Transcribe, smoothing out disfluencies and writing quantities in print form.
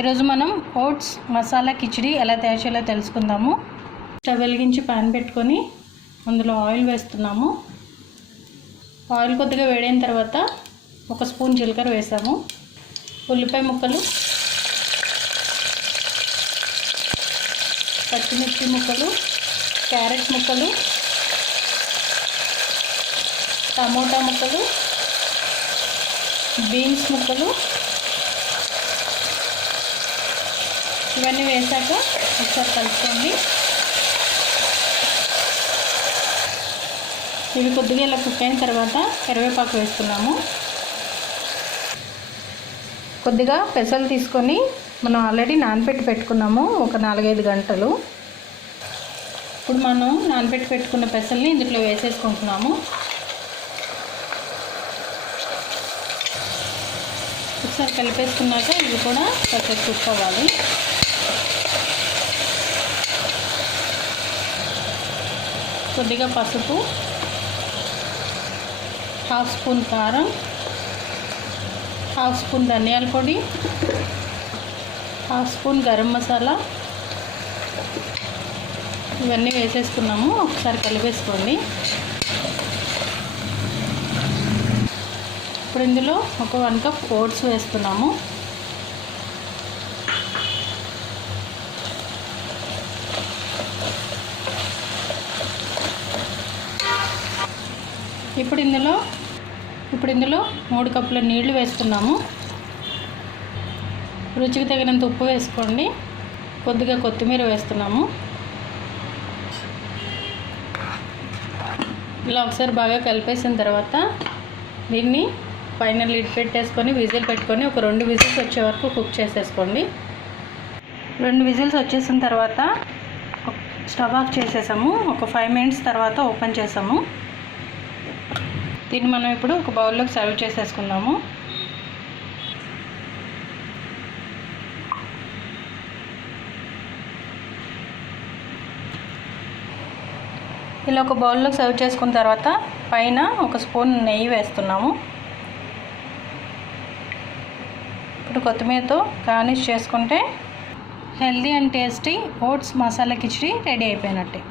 ఈరోజు మనం ఓట్స్ మసాలా కిచిడి ఎలా తయారు చేయాలో తెలుసుకుందాము. స్టవ్ వెలిగించి పాన్ పెట్టుకొని అందులో ఆయిల్ వేస్తున్నాము. ఆయిల్ కొద్దిగా వేడైన తర్వాత 1 స్పూన్ జీలకర్ర వేసాము. ఉల్లిపాయ ముక్కలు, పచ్చిమిర్చి ముక్కలు, క్యారెట్ ముక్కలు, టమోటా ముక్కలు, బీన్స్ ముక్కలు ఇవన్నీ వేసాక ఒకసారి కలుపుకోండి. ఇవి కొద్దిగా ఇలా కుక్ అయిన తర్వాత కరివేపాకు వేస్తున్నాము. కొద్దిగా పెసలు తీసుకొని మనం ఆల్రెడీ నానబెట్టి పెట్టుకున్నాము ఒక 4-5 గంటలు. ఇప్పుడు మనం నానబెట్టి పెట్టుకున్న పెసల్ని ఇందులో వేసేసుకుంటున్నాము. ఒకసారి కలిపేసుకున్నాక ఇవి కూడా కొంచెం కుక్ అవ్వాలి. కొద్దిగా పసుపు, 1/2 స్పూన్ కారం, 1/2 స్పూన్ ధనియాల పొడి, 1/2 స్పూన్ గరం మసాలా ఇవన్నీ వేసేసుకున్నాము. ఒకసారి కలిపేసుకోండి. ఇప్పుడు ఇందులో ఒక 1 కప్ ఓట్స్ వేస్తున్నాము. ఇప్పుడు ఇందులో 3 కప్పుల నీళ్లు వేస్తున్నాము. రుచికి తగినంత ఉప్పు వేసుకోండి. కొద్దిగా కొత్తిమీర వేస్తున్నాము. ఇలా ఒకసారి బాగా కలిపేసిన తర్వాత దీన్ని పైన లిడ్ పెట్టేసుకొని విజిల్ పెట్టుకొని ఒక 2 విజిల్స్ వచ్చే వరకు కుక్ చేసేసుకోండి. 2 విజిల్స్ వచ్చేసిన తర్వాత స్టవ్ ఆఫ్ చేసేసాము. ఒక 5 మినిట్స్ తర్వాత ఓపెన్ చేసాము. దీన్ని మనం ఇప్పుడు ఒక బౌల్లోకి సర్వ్ చేసేసుకుందాము. ఇలా ఒక బౌల్లోకి సర్వ్ చేసుకున్న తర్వాత పైన 1 స్పూన్ నెయ్యి వేస్తున్నాము. ఇప్పుడు కొత్తిమీరతో గార్నిష్ చేసుకుంటే healthy and tasty oats masala khichdi ready అయిపోయినట్టే.